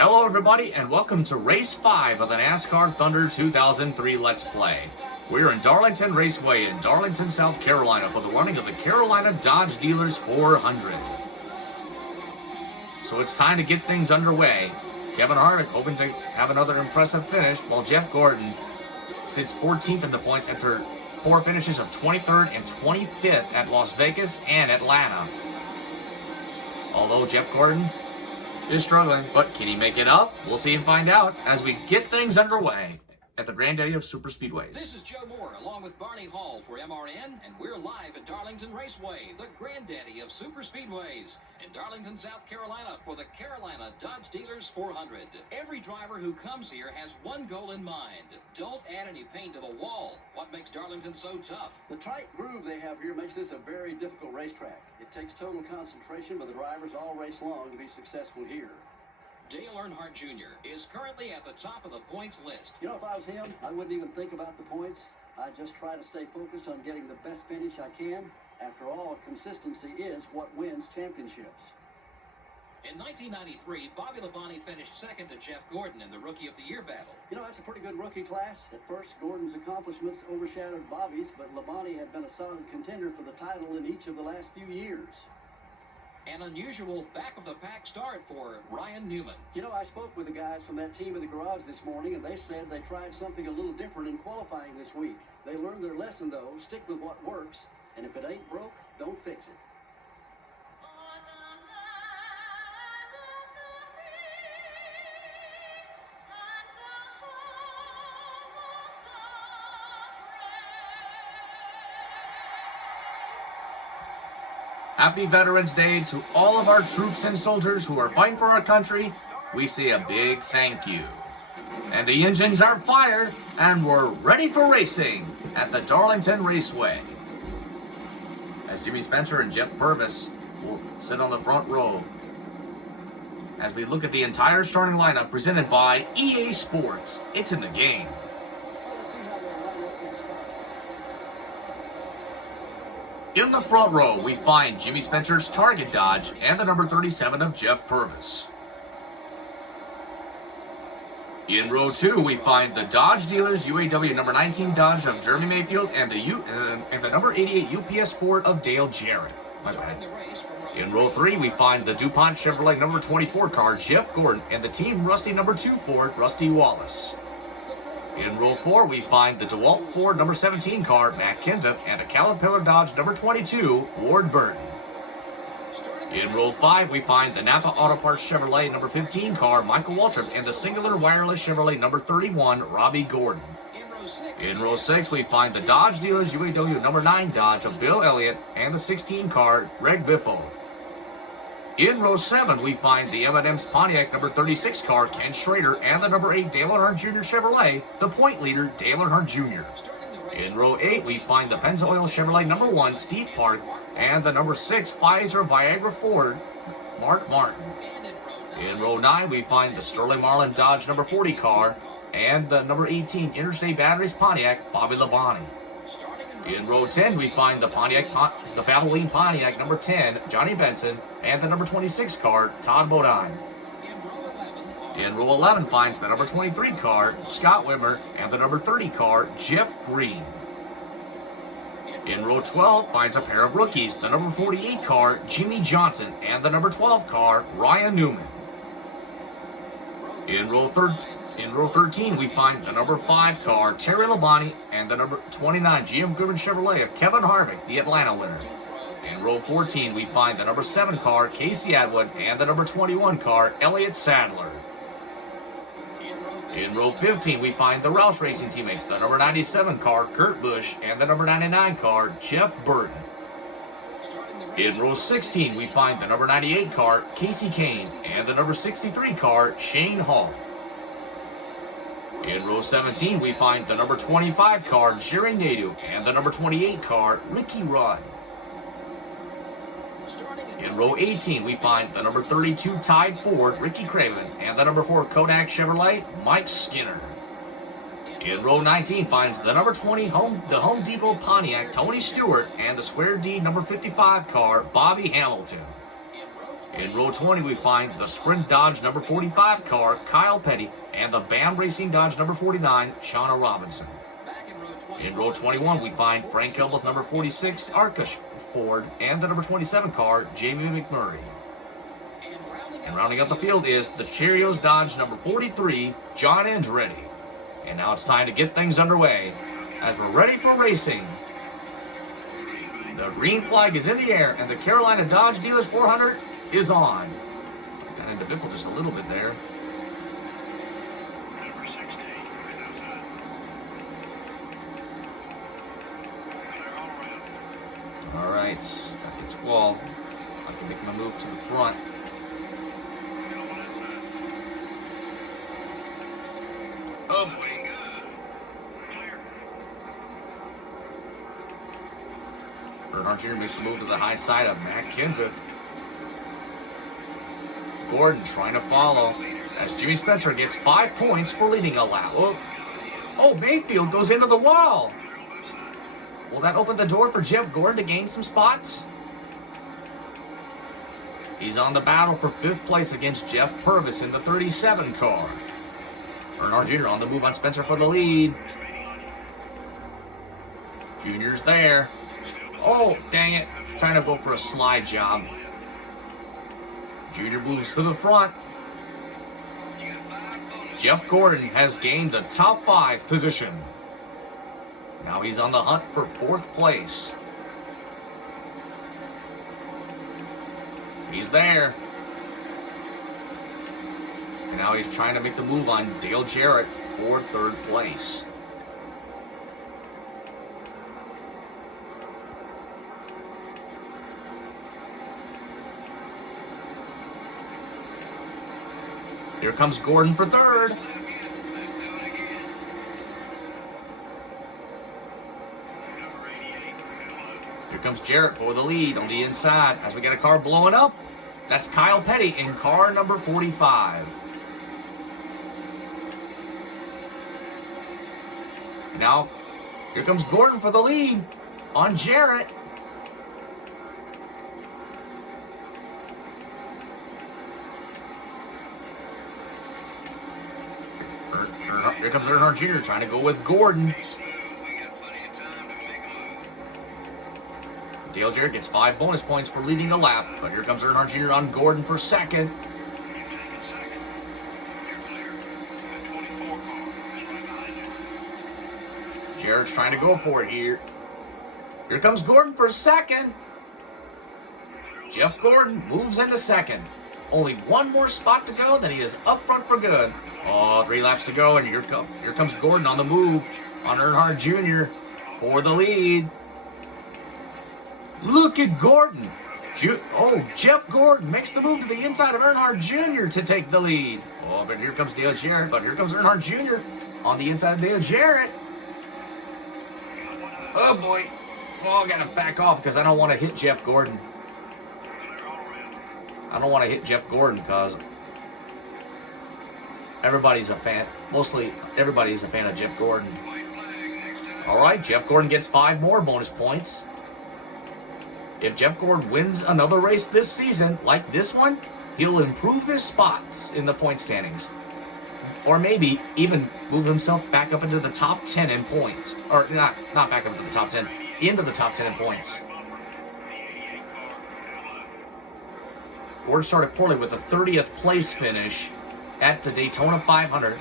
Hello everybody and welcome to Race 5 of the NASCAR Thunder 2003 Let's Play. We're in Darlington Raceway in Darlington, South Carolina for the running of the Carolina Dodge Dealers 400. So it's time to get things underway. Kevin Harvick hoping to have another impressive finish, while Jeff Gordon sits 14th in the points after 4 finishes of 23rd and 25th at Las Vegas and Atlanta. Although Jeff Gordon is struggling, but can he make it up? We'll see and find out as we get things underway at the granddaddy of super speedways. This is Joe Moore along with Barney Hall for MRN, and we're live at Darlington Raceway, the granddaddy of super speedways, in Darlington, South Carolina for the Carolina Dodge Dealers 400. Every driver who comes here has one goal in mind: don't add any paint to the wall. What makes Darlington so tough? The tight groove they have here makes this a very difficult racetrack. It takes total concentration by the drivers all race long to be successful here. Dale Earnhardt Jr. is currently at the top of the points list. You know, if I was him, I wouldn't even think about the points. I'd just try to stay focused on getting the best finish I can. After all, consistency is what wins championships. In 1993, Bobby Labonte finished second to Jeff Gordon in the Rookie of the Year battle. You know, that's a pretty good rookie class. At first, Gordon's accomplishments overshadowed Bobby's, but Labonte had been a solid contender for the title in each of the last few years. An unusual back-of-the-pack start for Ryan Newman. You know, I spoke with the guys from that team in the garage this morning, and they said they tried something a little different in qualifying this week. They learned their lesson, though. Stick with what works, and if it ain't broke, don't fix it. Happy Veterans Day to all of our troops and soldiers who are fighting for our country. We say a big thank you. And the engines are fired, and we're ready for racing at the Darlington Raceway. As Jimmy Spencer and Jeff Purvis will sit on the front row as we look at the entire starting lineup presented by EA Sports. It's in the game. In the front row, we find Jimmy Spencer's Target Dodge and the number 37 of Jeff Purvis. In row 2, we find the Dodge Dealers UAW number 19 Dodge of Jeremy Mayfield and the number 88 UPS Ford of Dale Jarrett. My bad. In row 3, we find the DuPont Chevrolet number 24 car Jeff Gordon and the Team Rusty number 2 Ford Rusty Wallace. In row 4, we find the DeWalt Ford number 17 car, Matt Kenseth, and a Caterpillar Dodge number 22, Ward Burton. In row 5, we find the Napa Auto Parts Chevrolet number 15 car, Michael Waltrip, and the Singular Wireless Chevrolet number 31, Robbie Gordon. In row 6, we find the Dodge Dealers UAW number 9 Dodge of Bill Elliott and the 16 car, Greg Biffle. In row 7, we find the M&M's Pontiac number 36 car, Ken Schrader, and the number 8 Dale Earnhardt Jr. Chevrolet, the point leader, Dale Earnhardt Jr. In row 8, we find the Pennzoil Chevrolet number 1, Steve Park, and the number 6 Pfizer Viagra Ford, Mark Martin. In row 9, we find the Sterling Marlin Dodge number 40 car, and the number 18 Interstate Batteries Pontiac, Bobby Labonte. In row 10, we find the Valvoline Pontiac number 10, Johnny Benson, and the number 26 car, Todd Bodine. In row 11 finds the number 23 car, Scott Wimmer, and the number 30 car, Jeff Green. In row 12 finds a pair of rookies, the number 48 car, Jimmy Johnson, and the number 12 car, Ryan Newman. In row 13, we find the number 5 car, Terry Labonte, and the number 29 GM Goodman Chevrolet of Kevin Harvick, the Atlanta winner. In row 14, we find the number 7 car, Casey Atwood, and the number 21 car, Elliott Sadler. In row 15, we find the Roush Racing teammates, the number 97 car, Kurt Busch, and the number 99 car, Jeff Burton. In row 16, we find the number 98 car, Casey Kane, and the number 63 car, Shane Hall. In row 17, we find the number 25 car, Jerry Nadeau, and the number 28 car, Ricky Rudd. In row 18, we find the number 32 Tide Ford, Ricky Craven, and the number 4 Kodak Chevrolet, Mike Skinner. In row 19 finds the number 20 Home Depot Pontiac, Tony Stewart, and the Square D number 55 car, Bobby Hamilton. In row 20, we find the Sprint Dodge number 45 car, Kyle Petty, and the BAM Racing Dodge number 49, Shauna Robinson. In row 21, we find Frank Kelble's number 46, Arkush Ford, and the number 27 car, Jamie McMurray. And rounding out the field is the Cheerios Dodge number 43, John Andretti. And now it's time to get things underway as we're ready for racing. The green flag is in the air, and the Carolina Dodge Dealers 400 is on. Got into Biffle just a little bit there. All right, back at 12. I can make my move to the front. Oh boy. Bernard Jr. makes the move to the high side of Matt Kenseth. Gordon trying to follow as Jimmy Spencer gets 5 points for leading a lap. Oh, Mayfield goes into the wall. Will that open the door for Jeff Gordon to gain some spots? He's on the battle for 5th place against Jeff Purvis in the 37 car. Bernard Jr. on the move on Spencer for the lead. Junior's there. Oh, dang it. Trying to go for a slide job. Junior moves to the front. Jeff Gordon has gained the top 5 position. Now he's on the hunt for 4th place. He's there. And now he's trying to make the move on Dale Jarrett for 3rd place. Here comes Gordon for 3rd. Here comes Jarrett for the lead on the inside as we get a car blowing up. That's Kyle Petty in car number 45. Now, here comes Gordon for the lead on Jarrett. Here comes Earnhardt Jr. trying to go with Gordon. Dale Jarrett gets 5 bonus points for leading a lap, but here comes Earnhardt Jr. on Gordon for 2nd. Jarrett's trying to go for it here. Here comes Gordon for 2nd. Jeff Gordon moves into 2nd. Only 1 more spot to go, then he is up front for good. Oh, 3 laps to go, and here comes Gordon on the move on Earnhardt Jr. for the lead. Look at Gordon. Jeff Gordon makes the move to the inside of Earnhardt Jr. to take the lead. Oh, but here comes Dale Jarrett, but here comes Earnhardt Jr. on the inside of Dale Jarrett. Oh, boy. Oh, I got to back off because I don't want to hit Jeff Gordon. I don't want to hit Jeff Gordon because everybody's a fan. Mostly everybody's a fan of Jeff Gordon. All right, Jeff Gordon gets 5 more bonus points. If Jeff Gordon wins another race this season, like this one, he'll improve his spots in the point standings. Or maybe even move himself back up into the top 10 in points. Or not back up into the top 10, into the top 10 in points. Gordon started poorly with a 30th place finish at the Daytona 500.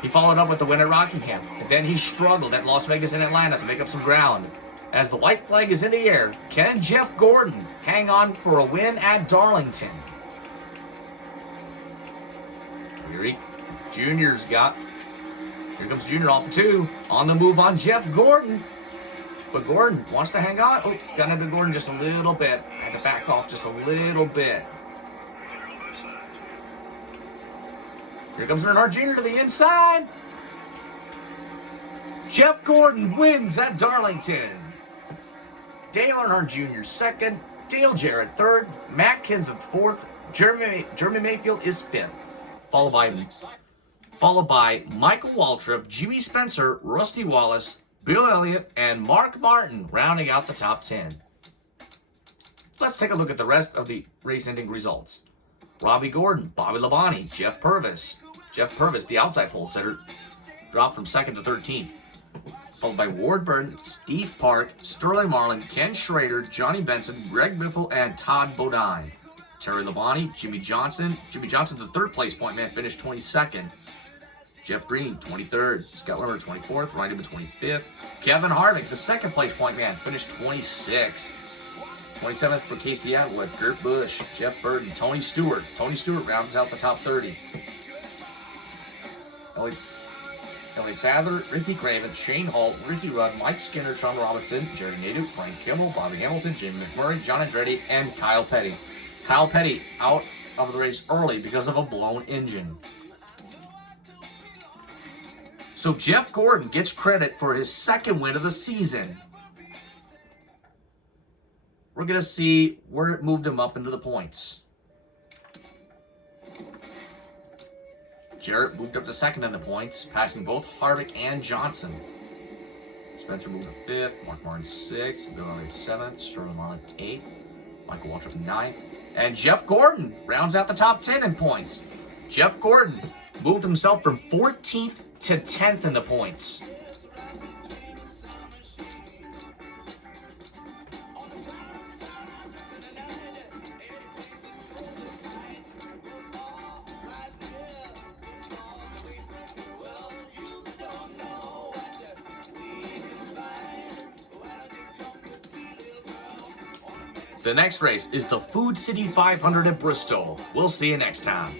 He followed up with the win at Rockingham, and then he struggled at Las Vegas and Atlanta to make up some ground. As the white flag is in the air, can Jeff Gordon hang on for a win at Darlington? Here comes Junior off the 2, on the move on Jeff Gordon. But Gordon wants to hang on. Oh, got into Gordon just a little bit. Had to back off just a little bit. Here comes Earnhardt Jr. to the inside. Jeff Gordon wins at Darlington. Dale Earnhardt Jr. 2nd. Dale Jarrett 3rd. Matt Kenseth 4th. Jeremy Mayfield is 5th. Followed by Michael Waltrip, Jimmy Spencer, Rusty Wallace, Bill Elliott, and Mark Martin rounding out the top 10. Let's take a look at the rest of the race-ending results. Robbie Gordon, Bobby Labonte, Jeff Purvis. Jeff Purvis, the outside pole sitter, dropped from 2nd to 13th. Followed by Ward Burton, Steve Park, Sterling Marlin, Ken Schrader, Johnny Benson, Greg Biffle, and Todd Bodine. Terry Labonte, Jimmy Johnson. Jimmy Johnson, the 3rd place point man, finished 22nd. Jeff Green, 23rd. Scott Limmer, 24th. Ryan Newman, 25th. Kevin Harvick, the 2nd place point man, finished 26th. 27th for Casey Atwood, Kurt Busch, Jeff Burton, Tony Stewart. Tony Stewart rounds out the top 30. Elliott Sadler, Ricky Craven, Shane Holt, Ricky Rudd, Mike Skinner, Sean Robinson, Jerry Nadeau, Frank Kimmel, Bobby Hamilton, Jamie McMurray, John Andretti, and Kyle Petty. Kyle Petty out of the race early because of a blown engine. So Jeff Gordon gets credit for his 2nd win of the season. We're going to see where it moved him up into the points. Jarrett moved up to 2nd in the points, passing both Harvick and Johnson. Spencer moved to 5th, Mark Martin 6th, Bill Elliott 7th, Sterling Marlin 8th, Michael Waltrip 9th, and Jeff Gordon rounds out the top 10 in points. Jeff Gordon moved himself from 14th to 10th in the points. The next race is the Food City 500 at Bristol. We'll see you next time.